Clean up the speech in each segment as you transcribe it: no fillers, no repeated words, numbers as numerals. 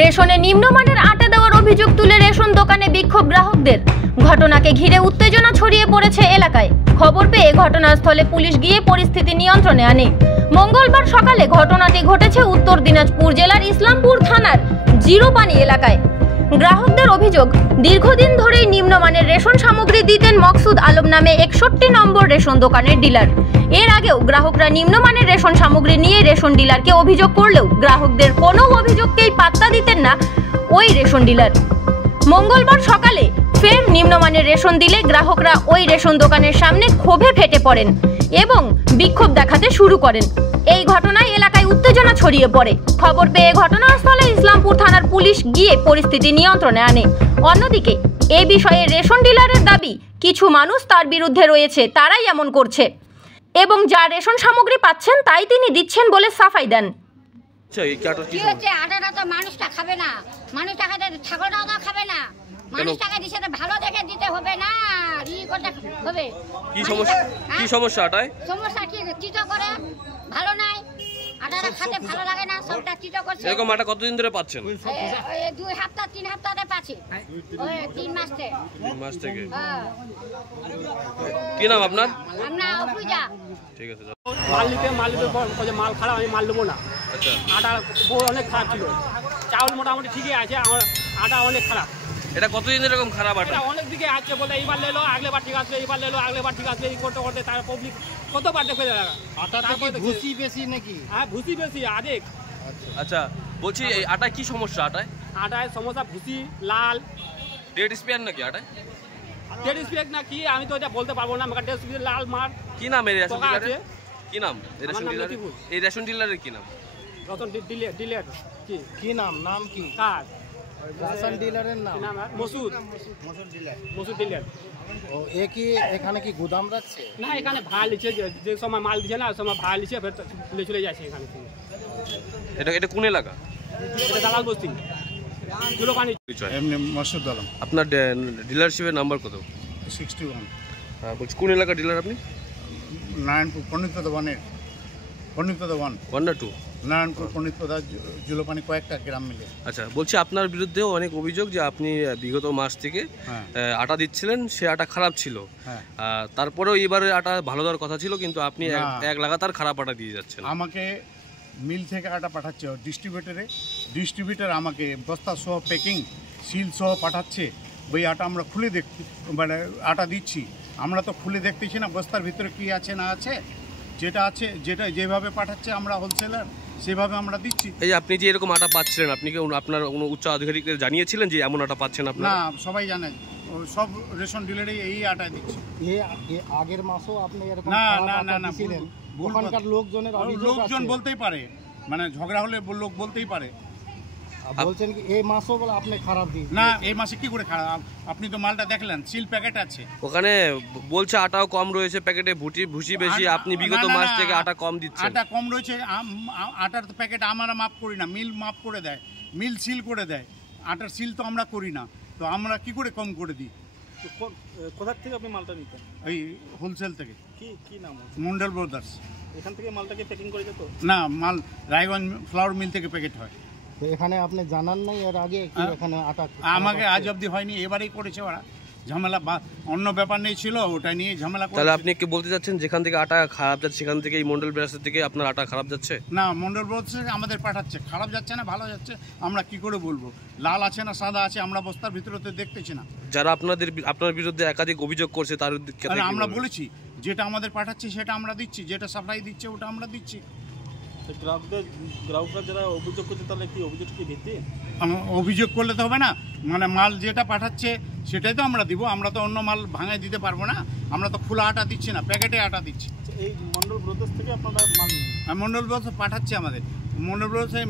রেশনে নিম্নমানের আটা দেওয়ার অভিযোগ তুলে রেশন দোকানে বিক্ষোভ গ্রাহকদের। ঘটনাকে ঘিরে উত্তেজনা ছড়িয়ে পড়েছে এলাকায়। খবর পেয়ে ঘটনাস্থলে পুলিশ গিয়ে পরিস্থিতি নিয়ন্ত্রণে আনে। মঙ্গলবার সকালে ঘটনাটি ঘটেছে উত্তর দিনাজপুর জেলার ইসলামপুর থানার জিরোপানি এলাকায়। গ্রাহকদের অভিযোগ, দীর্ঘদিন ধরেই নিম্নমানের রেশন সামগ্রী দিতেন মকসুদ আলম নামে 61 নম্বর রেশন দোকানের ডিলার। এর আগেও গ্রাহকরা নিম্নমানের রেশন সামগ্রী নিয়ে রেশন ডিলারকে অভিযোগ করলেও গ্রাহকদের কোনো অভিযোগকেই পাত্তা দিতেন না ওই রেশন ডিলার। মঙ্গলবার সকালে ফের নিম্নমানের রেশন দিলে গ্রাহকরা ওই রেশন দোকানের সামনে ক্ষোভে ফেটে পড়েন এবং বিক্ষোভ দেখাতে শুরু করেন। এই ঘটনায় এলাকায় উত্তেজনা ছড়িয়ে পড়ে। খবর পেয়ে ঘটনাস্থলে ইসলামপুর থানার পুলিশ গিয়ে পরিস্থিতি নিয়ন্ত্রণে আনে। অন্যদিকে এই বিষয়ে রেশন ডিলারের দাবি, কিছু মানুষ তার বিরুদ্ধে রয়েছে, তারাই এমন করছে এবং যা রেশন সামগ্রী পাচ্ছেন তাই তিনি দিচ্ছেন বলে সাফাই দেন। আটাটা তো মানুষটা খাবে না, মানুষ টাকা ছাগলটাও তো খাবে না, মানুষ টাকা দিচ্ছে ভালো দেখে দিতে হবে না, ই করতে হবে। কি সমস্যা? কি সমস্যা আটায়? সমস্যা কি চিটো করে, ভালো নাই, আটাটা খেতে ভালো লাগে না, সবটা চিটো করছে। এরকম আটা কতদিন ধরে পাচ্ছেন? 2 সপ্তাহ 3 সপ্তাহে পাচ্ছি, ওই 3 মাস থেকে। 3 মাস থেকে। কি নাম আপনার? আমরা অপুজা। ঠিক আছে। মাল খারাপ, আমি মাল নেবো না। আচ্ছা। আটা অনেক খারাপ ছিল, চাউল মোটামুটি ঠিকই আছে, আমার আটা অনেক খারাপ। এটা কতদিন এরকম খারাপ আটা? অনেক দিকে আছে, বলে এইবার লেলো, আগলেবার ঠিক আছে, এইবার লেলো, আগলেবার ঠিক আছে, এই করতে করতে তার পাবলিক কতবার দেখে যাবে। আটাটা কি ভুসি বেশি নাকি? হ্যাঁ, ভুসি বেশি আদেক। আচ্ছা, বলছি এই আটায় কি সমস্যা? আটায় সমস্যা ভুসি লাল। ডেড স্পেয়ার নাকি আটায়? ডেড স্পেয়ার না কি আমি তো এটা বলতে পারবো না। আমার ডেড স্পেয়ার লাল মার। কি নাম এই রেশন ডিলারের? কি নাম এই রেশন ডিলারের? এই রেশন ডিলারের কি নাম? রতন ডিলার। কি নাম? নাম কি কার রেশন ডিলারের নাম? মসুদ ডিলার। ও এ কি এখানে কি গুদাম রাখছে? না, এখানে ভাড়া লিখছে, যে সময় মাল দিচ্ছে না ওই সময় ভাড়া লিখছে, ফের চলে যাচ্ছে এখানে থেকে। এটা কোন এলাকা? এটা দালাল বস্তি, জুলোপানি। এমনি মকসুদ আলম। আপনার ডিলারশিপের নাম্বার কত? 61। হ্যাঁ, বলছি কোন এলাকা ডিলার আপনি? নারায়ণপুর পণ্ডিতপদা 1 না 2? নারায়ণপুর পণ্ডিতপদা জুলোপানি কয়েকটা গ্রাম মিলে। আচ্ছা, বলছি আপনার বিরুদ্ধেও অনেক অভিযোগ যে আপনি বিগত মাস থেকে আটা দিচ্ছিলেন, সে আটা খারাপ ছিল। তারপরেও এবারে আটা ভালো দেওয়ার কথা ছিল, কিন্তু আপনি এক লাগাতার খারাপ আটা দিয়ে যাচ্ছেন। আমাকে মিল থেকে আটা পাঠাচ্ছে ডিস্ট্রিবিউটার আমাকে বস্তা সহ প্যাকিং সিল সহ পাঠাচ্ছে। ওই আটা আমরা খুলে দেখছি, মানে আটা দিচ্ছি, আমরা তো খুলে দেখতেছি না বস্তার ভিতরে কি আছে না আছে। যেটা যেভাবে পাঠাচ্ছে আমরা হোলসেলার, সেভাবে আমরা দিচ্ছি। এই আপনি যে এরকম আটা পাচ্ছিলেন, আপনি কি আপনার কোনো উচ্চ আধিকারিকদের জানিয়েছিলেন যে এমন আটা পাচ্ছেন আপনারা? না, সবাই জানে, সব রেশন ডিলারই এই আটা দিচ্ছে। আগের মাসও আপনি এরকম না ওখানকার লোকজন বলতেই পারে, মানে ঝগড়া হলে লোক বলতেই পারে। বলছেন কি এই মাসও বলে আপনি খারাপ দিন? না, এই মাসে কি করে খারাপ? আপনি তো মালটা দেখলেন, সিল প্যাকেট আছে। ওখানে বলছে আটাও কম রয়েছে প্যাকেটে, ভুসি বেশি। আপনি বিগত মাস থেকে আটা কম দিচ্ছেন। আটা কম রয়েছে, আটার প্যাকেট আমরা মাপ করি না, মিল মাপ করে দেয়, মিল সিল করে দেয়। আটার সিল তো আমরা করি না, তো আমরা কি করে কম করে দিই? কোথা থেকে আপনি মালটা নিতেন? এই হোলসেল থেকে। কি নাম? মন্ডল ব্রাদার্স। এখান থেকে মালটাকে প্যাকিং করে যেত? না, মাল রায়গঞ্জ ফ্লাওয়ার মিল থেকে প্যাকেট হয়। তো এখানে আপনি জানান নাই এর আগে কি এখানে আটা? আমাকে আজ অবধি হয়নি, এবারেই করেছে ওরা ঝামেলা। অন্য ব্যাপার নেই ছিল, ওটা নিয়ে ঝামেলা করে। তাহলে আপনি কি বলতে চাচ্ছেন যেখান থেকে আটা খারাপ যাচ্ছে সেখান থেকে এই মন্ডল ব্রাদার্স থেকে আপনার আটা খারাপ যাচ্ছে? না, মন্ডল ব্রাদার্স আমাদের পাঠাচ্ছে, খারাপ যাচ্ছে না ভালো যাচ্ছে আমরা কি করে বলবো? লাল আছে না সাদা আছে আমরা বস্তার ভিতরে তো দেখতেছি না। যারা আপনার বিরুদ্ধে একাধিক অভিযোগ করছে তার আমরা বলেছি যেটা আমাদের পাঠাচ্ছে সেটা আমরা দিচ্ছি, যেটা সাপ্লাই দিচ্ছে ওটা আমরা দিচ্ছি। গ্রাহকরা যারা অভিযোগ করছে তাহলে কি অভিযোগ কি ভিত্তি? অভিযোগ করলে তো হবে না, মানে মাল যেটা পাঠাচ্ছে সেটাই তো আমরা দিব। আমরা তো অন্য মাল ভাঙায় দিতে পারবো না, আমরা তো খোলা আটা দিচ্ছি না, প্যাকেটে আটা দিচ্ছি। এই মন্ডল ব্রাদার্স থেকে আপনারা মাল? মন্ডল ব্রাদার্স পাঠাচ্ছে আমাদের, মন্ডল ব্রাদার্সে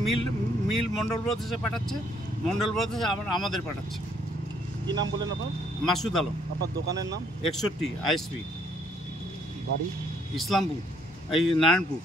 মিল মন্ডল ব্রাদার্সে পাঠাচ্ছে, মন্ডল ব্রাদার্স আমাদের পাঠাচ্ছে। কি নাম বলেন আপনার? মাসুদ আলম। আপনার দোকানের নাম? 61 ISP, বাড়ি ইসলামপুর, এই নারায়ণপুর।